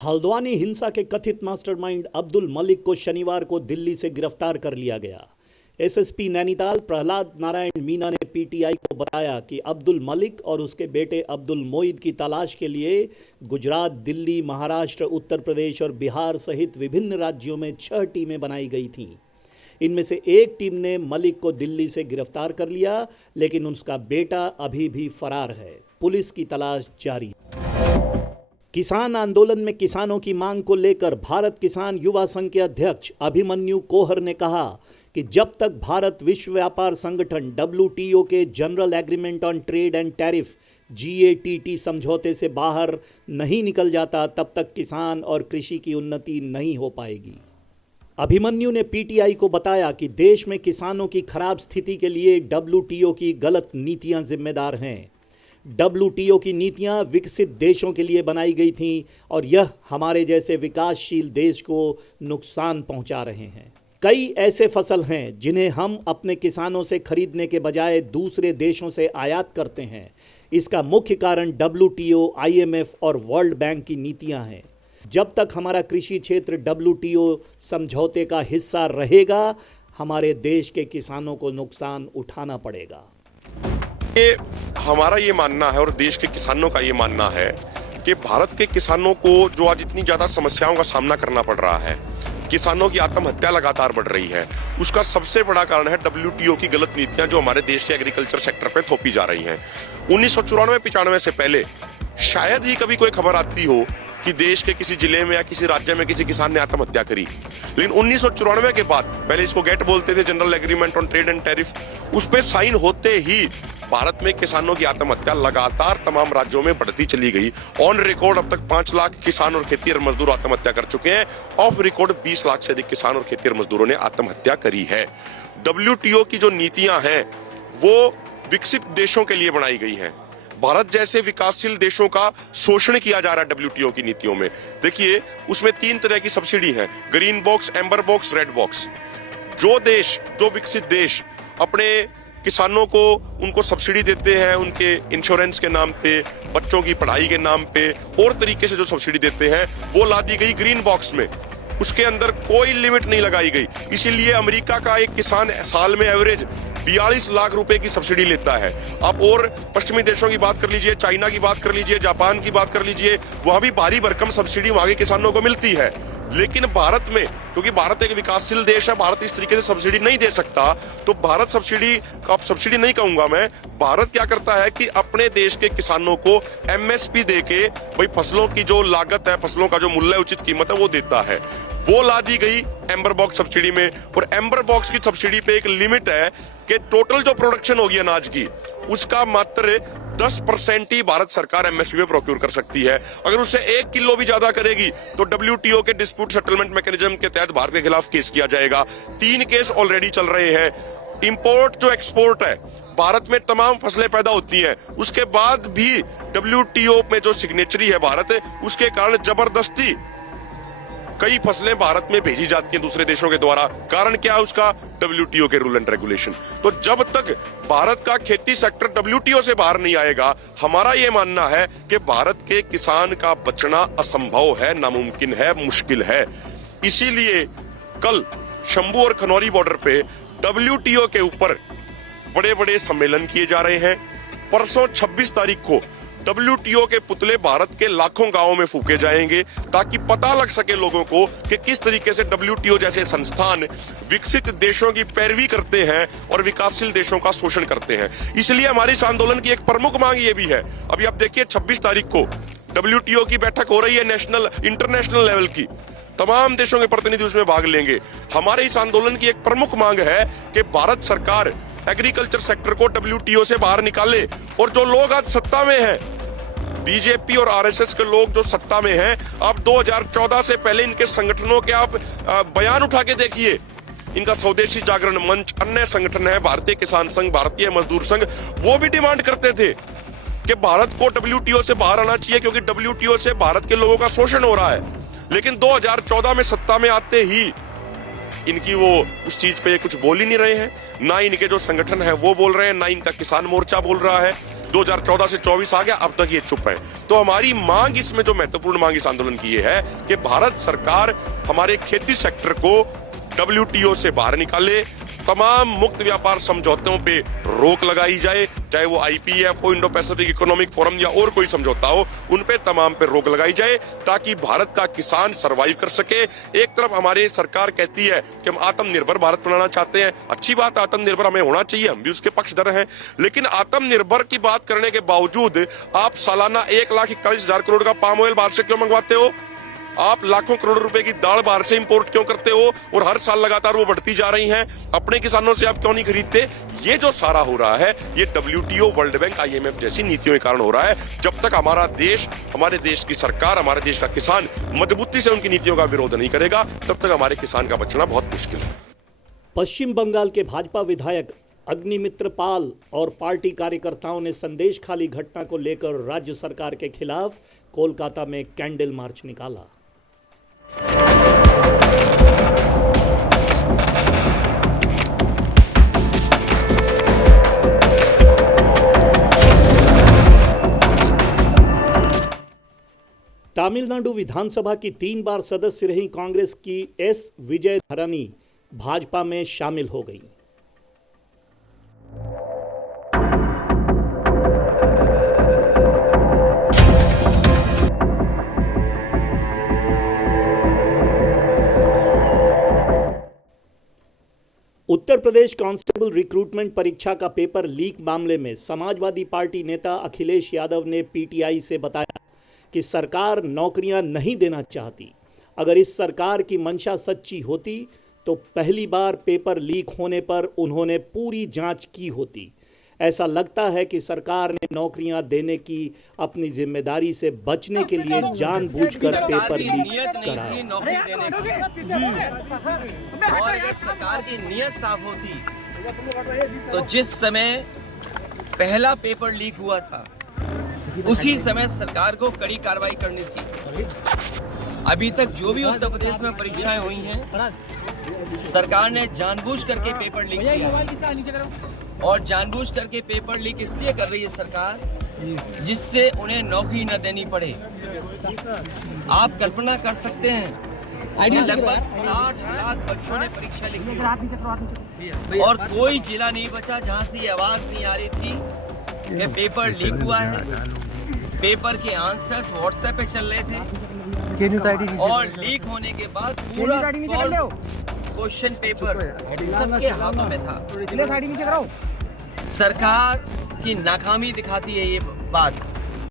हल्द्वानी हिंसा के कथित मास्टरमाइंड अब्दुल मलिक को शनिवार को दिल्ली से गिरफ्तार कर लिया गया। एसएसपी नैनीताल प्रहलाद नारायण मीना ने पीटीआई को बताया कि अब्दुल मलिक और उसके बेटे अब्दुल मोइद की तलाश के लिए गुजरात, दिल्ली, महाराष्ट्र, उत्तर प्रदेश और बिहार सहित विभिन्न राज्यों में 6 टीमें बनाई गई थीं। इनमें से एक टीम ने मलिक को दिल्ली से गिरफ्तार कर लिया, लेकिन उसका बेटा अभी भी फरार है। पुलिस की तलाश जारी है। किसान आंदोलन में किसानों की मांग को लेकर भारत किसान युवा संघ के अध्यक्ष अभिमन्यु कोहर ने कहा कि जब तक भारत विश्व व्यापार संगठन WTO के general agreement on trade and tariff GATT समझौते से बाहर नहीं निकल जाता, तब तक किसान और कृषि की उन्नति नहीं हो पाएगी। अभिमन्यु ने पीटीआई को बताया कि देश में किसानों की खराब स्थिति के लिए WTO की गलत नीतियां जिम्मेदार हैं। WTO की नीतियां विकसित देशों के लिए बनाई गई थीं और यह हमारे जैसे विकासशील देश को नुकसान पहुंचा रहे हैं। कई ऐसे फसल हैं जिन्हें हम अपने किसानों से खरीदने के बजाय दूसरे देशों से आयात करते हैं। इसका मुख्य कारण WTO, IMF और वर्ल्ड बैंक की नीतियां हैं। जब तक हमारा कृषि क्षेत्र WTO समझौते का हिस्सा रहेगा, हमारे देश के किसानों को नुकसान उठाना पड़ेगा। हमारा ये मानना है और देश के किसानों का ये मानना है कि भारत के किसानों को जो आज इतनी ज्यादा समस्याओं का सामना करना पड़ रहा है, किसानों की आत्महत्या लगातार बढ़ रही है, उसका सबसे बड़ा कारण है WTO की गलत नीतियां जो हमारे देश के एग्रीकल्चर सेक्टर पे थोपी जा रही हैं। 1994-95 से पहले शायद ही कभी कोई खबर आती हो कि देश के किसी जिले में या किसी राज्य में किसी किसान ने आत्महत्या करी। लेकिन 1994 के बाद, पहले इसको गेट बोलते थे, general agreement on trade and tariff, उस पर साइन होते ही भारत में किसानों की आत्महत्या लगातार तमाम राज्यों में बढ़ती चली गई। ऑन रिकॉर्ड अब तक 5 लाख किसान और खेती और मजदूर आत्महत्या कर चुके हैं। ऑफ रिकॉर्ड 20 लाख से अधिक किसान और खेती और मजदूरों ने आत्महत्या करी है। WTO की जो नीतियां हैं वो विकसित देशों के लिए बनाई गई हैं। भारत जैसे विकासशील देशों का शोषण किया जा रहा है WTO की नीतियों में। देखिए, उसमें 3 तरह की सब्सिडी है: green box, amber box, red box. जो विकसित देश अपने किसानों को उनको सब्सिडी देते हैं, उनके इंश्योरेंस के नाम पे, बच्चों की पढ़ाई के नाम पे और तरीके से जो सब्सिडी देते हैं, वो ला दी गई ग्रीन बॉक्स में। उसके अंदर कोई लिमिट नहीं लगाई गई। इसीलिए अमेरिका का एक किसान साल में एवरेज 42 लाख रुपए की सब्सिडी लेता है। आप और पश्चिमी देशों की बात कर लीजिए, चाइना की बात कर लीजिए, जापान की बात कर लीजिए, वहां भी भारी भरकम सब्सिडी वहां के किसानों को मिलती है। लेकिन भारत में, क्योंकि भारत एक विकासशील देश है, भारत इस तरीके से सब्सिडी नहीं दे सकता, तो भारत सब्सिडी नहीं कहूंगा मैं, भारत क्या करता है कि अपने देश के किसानों को MSP देके, भाई फसलों की जो लागत है, फसलों का जो मूल्य उचित कीमत है वो देता है। वो ला दी गई एम्बर बॉक्स सब्सिडी में। और एम्बर बॉक्स की सब्सिडी पे एक लिमिट है कि टोटल जो प्रोडक्शन होगी अनाज की, उसका मात्र 10% ही भारत सरकार MSP पे प्रोक्योर कर सकती है। अगर उससे 1 किलो भी ज्यादा करेगी तो WTO के डिस्प्यूट सेटलमेंट मैकेनिज्म के तहत भारत के खिलाफ केस किया जाएगा। 3 केस ऑलरेडी चल रहे हैं। इंपोर्ट जो एक्सपोर्ट है, भारत में तमाम फसलें पैदा होती हैं, उसके बाद भी WTO में जो सिग्नेचरी है भारत, उसके कारण जबरदस्ती कई फसलें भारत में भेजी जाती हैं दूसरे देशों के द्वारा। कारण क्या है उसका? WTO के रूल एंड रेगुलेशन। तो जब तक भारत का खेती सेक्टर WTO से बाहर नहीं आएगा, हमारा यह मानना है कि भारत के किसान का बचना असंभव है, नामुमकिन है, मुश्किल है। इसीलिए कल शंभू और खनौरी बॉर्डर पे WTO के ऊपर बड़े बड़े सम्मेलन किए जा रहे हैं। परसों 26 तारीख को WTO के पुतले भारत के लाखों गांवों में फूके जाएंगे, ताकि पता लग सके लोगों को कि किस तरीके से WTO जैसे संस्थान विकसित देशों की पैरवी करते हैं और विकासशील देशों का शोषण करते हैं। इसलिए हमारी इस आंदोलन की एक प्रमुख मांग ये भी है। अभी आप देखिए, 26 तारीख को WTO की बैठक हो रही है, इंटरनेशनल लेवल की। तमाम देशों के प्रतिनिधि उसमें भाग लेंगे। हमारे इस आंदोलन की एक प्रमुख मांग है कि भारत सरकार एग्रीकल्चर सेक्टर को WTO से बाहर निकाले। और जो लोग आज सत्ता में हैं, BJP और RSS के लोग जो सत्ता में हैं, आप 2014 से पहले इनके संगठनों के आप बयान उठा के देखिए। इनका स्वदेशी जागरण मंच, अन्य संगठन है, भारतीय किसान संघ, भारतीय मजदूर संघ, वो भी डिमांड करते थे कि भारत को WTO से बाहर आना चाहिए, क्योंकि WTO से भारत के लोगों का शोषण हो रहा है। लेकिन 2014 में सत्ता में आते ही इनकी वो उस चीज पे कुछ बोल ही नहीं रहे हैं। ना इनके जो संगठन है वो बोल रहे हैं, ना इनका किसान मोर्चा बोल रहा है। 2014 से 24 आ गया, अब तक ये चुप है। तो हमारी मांग, इसमें जो महत्वपूर्ण मांग इस आंदोलन की ये है कि भारत सरकार हमारे खेती सेक्टर को WTO से बाहर निकाले, तमाम मुक्त व्यापार समझौतों पे रोक लगाई जाए, चाहे वो IPEF हो, इंडो पैसिफिक इकोनॉमिक फोरम या और कोई समझौता हो, उन पे तमाम पे रोक लगाई जाए ताकि भारत का किसान सरवाइव कर सके। एक तरफ हमारी सरकार कहती है कि हम आत्मनिर्भर भारत बनाना चाहते हैं, अच्छी बात, आत्मनिर्भर हमें होना चाहिए, हम भी उसके पक्षधर हैं, लेकिन आत्मनिर्भर की बात करने के बावजूद आप सालाना 1,41,000 करोड़ का पाम ऑयल बाहर से क्यों मंगवाते हो? आप लाखों करोड़ रुपए की दाल बाहर से इंपोर्ट क्यों करते हो? और हर साल लगातार वो बढ़ती जा रही हैं, अपने किसानों से आप क्यों नहीं खरीदते? ये जो सारा हो रहा है, ये WTO, वर्ल्ड बैंक, IMF जैसी नीतियों के कारण हो रहा है। जब तक हमारा देश, हमारे देश की सरकार, हमारे देश का किसान मजबूती से उनकी नीतियों का विरोध नहीं करेगा, तब तक हमारे किसान का बचना बहुत मुश्किल है। पश्चिम बंगाल के भाजपा विधायक अग्निमित्र पाल और पार्टी कार्यकर्ताओं ने संदेश खाली घटना को लेकर राज्य सरकार के खिलाफ कोलकाता में कैंडल मार्च निकाला। तमिलनाडु विधानसभा की 3 बार सदस्य रही कांग्रेस की S विजयधारानी भाजपा में शामिल हो गई। उत्तर प्रदेश कांस्टेबल रिक्रूटमेंट परीक्षा का पेपर लीक मामले में समाजवादी पार्टी नेता अखिलेश यादव ने PTI से बताया कि सरकार नौकरियां नहीं देना चाहती। अगर इस सरकार की मंशा सच्ची होती तो पहली बार पेपर लीक होने पर उन्होंने पूरी जांच की होती। ऐसा लगता है कि सरकार ने नौकरियां देने की अपनी जिम्मेदारी से बचने के लिए जानबूझकर पेपर लीक कराया। नौकरी देने की और अगर सरकार की नीयत साफ होती तो जिस समय पहला पेपर लीक हुआ था उसी समय सरकार को कड़ी कार्रवाई करनी थी। अभी तक जो भी उत्तर प्रदेश में परीक्षाएं हुई हैं, सरकार ने जानबूझ करके पेपर लीक किया और जानबूझ करके पेपर लीक इसलिए कर रही है सरकार जिससे उन्हें नौकरी न देनी पड़े। आप कल्पना कर सकते हैं लगभग 60 लाख बच्चों ने परीक्षा लिखी और कोई जिला नहीं बचा जहां से ये आवाज नहीं आ रही थी कि पेपर लीक हुआ है। पेपर के आंसर्स व्हाट्सएप पे चल रहे थे और लीक होने के बाद पूरा क्वेश्चन पेपर सबके हाथों में था। सरकार की नाकामी दिखाती है ये बात।